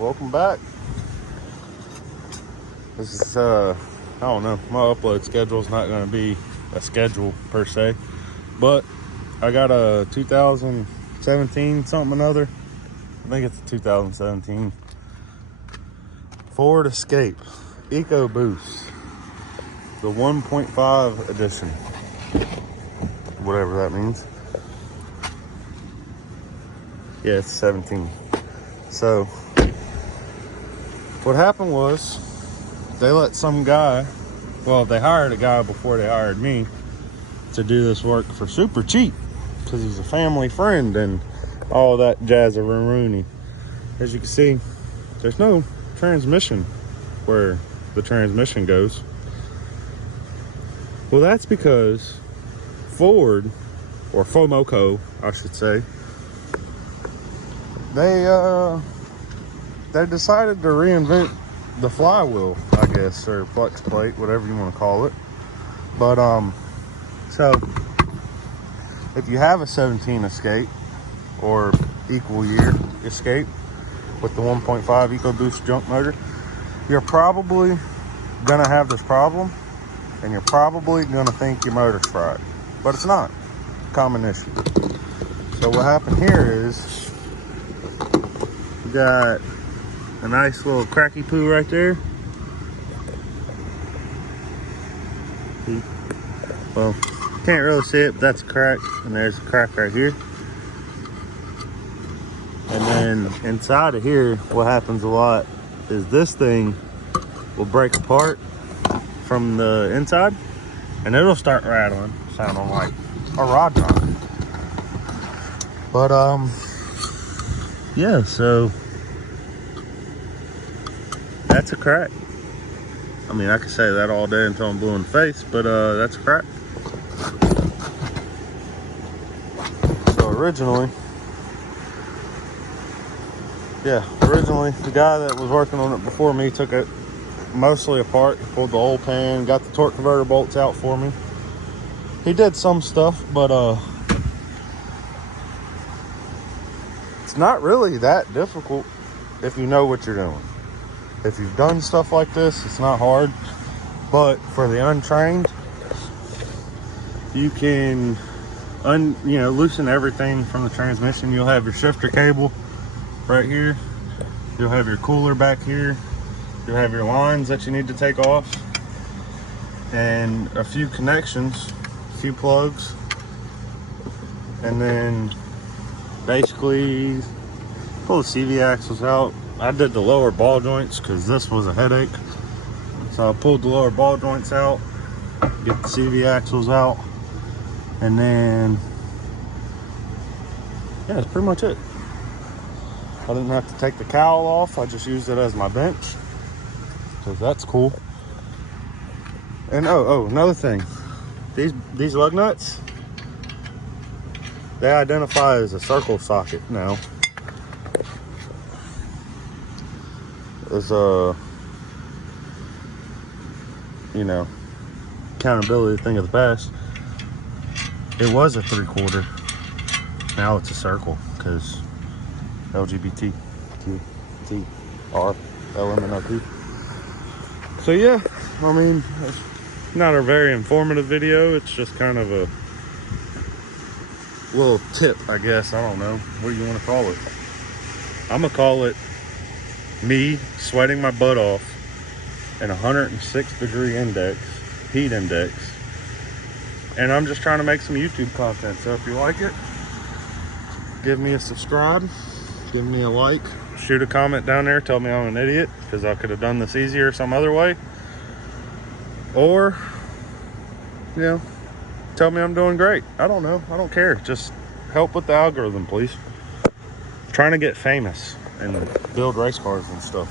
welcome back. This is I don't know, my upload schedule is not going to be a schedule per se, but I got a 2017 something or another. I think it's a 2017 Ford Escape EcoBoost, the 1.5 edition, whatever that means. Yeah, it's 17. So what happened was they let some guy, well, they hired a guy before they hired me to do this work for super cheap because he's a family friend and all that jazz-a-rooney. As you can see, there's no transmission where the transmission goes. Well, that's because Ford, or Fomoco, I should say, they decided to reinvent the flywheel, I guess, or flex plate, whatever you want to call it. But so if you have a 17 Escape or equal year Escape with the 1.5 EcoBoost junk motor, you're probably gonna have this problem, and you're probably gonna think your motor's fried, but it's not a common issue. So what happened here is we got a nice little cracky poo right there. See? Well, can't really see it, but that's a crack, and there's a crack right here. And then inside of here, what happens a lot is this thing will break apart from the inside, and it'll start rattling, sounding like a rod knocker. But yeah, so that's a crack. I mean, I could say that all day until I'm blue in the face, but that's a crack. So originally the guy that was working on it before me took it mostly apart, pulled the oil pan, got the torque converter bolts out for me. He did some stuff, but it's not really that difficult if you know what you're doing. If you've done stuff like this, it's not hard. But for the untrained, you can loosen everything from the transmission. You'll have your shifter cable right here. You'll have your cooler back here. You'll have your lines that you need to take off, and a few connections, a few plugs, and then basically pull the CV axles out. I did the lower ball joints because this was a headache, so I pulled the lower ball joints out, get the CV axles out, and then yeah, that's pretty much it. I didn't have to take the cowl off, I just used it as my bench, because that's cool. And oh, another thing, these lug nuts, they identify as a circle socket now. As a, accountability thing of the past, it was a 3/4. Now it's a circle, because LGBT, T, R, LMNOP. So yeah, I mean, it's not a very informative video. It's just kind of a little tip, I guess. I don't know what you want to call it. I'm gonna call it me sweating my butt off in 106-degree heat index, and I'm just trying to make some YouTube content. So if you like it, give me a subscribe, give me a like, shoot a comment down there, tell me I'm an idiot because I could have done this easier some other way, or tell me I'm doing great. I don't know, I don't care. Just help with the algorithm, please. I'm trying to get famous and build race cars and stuff.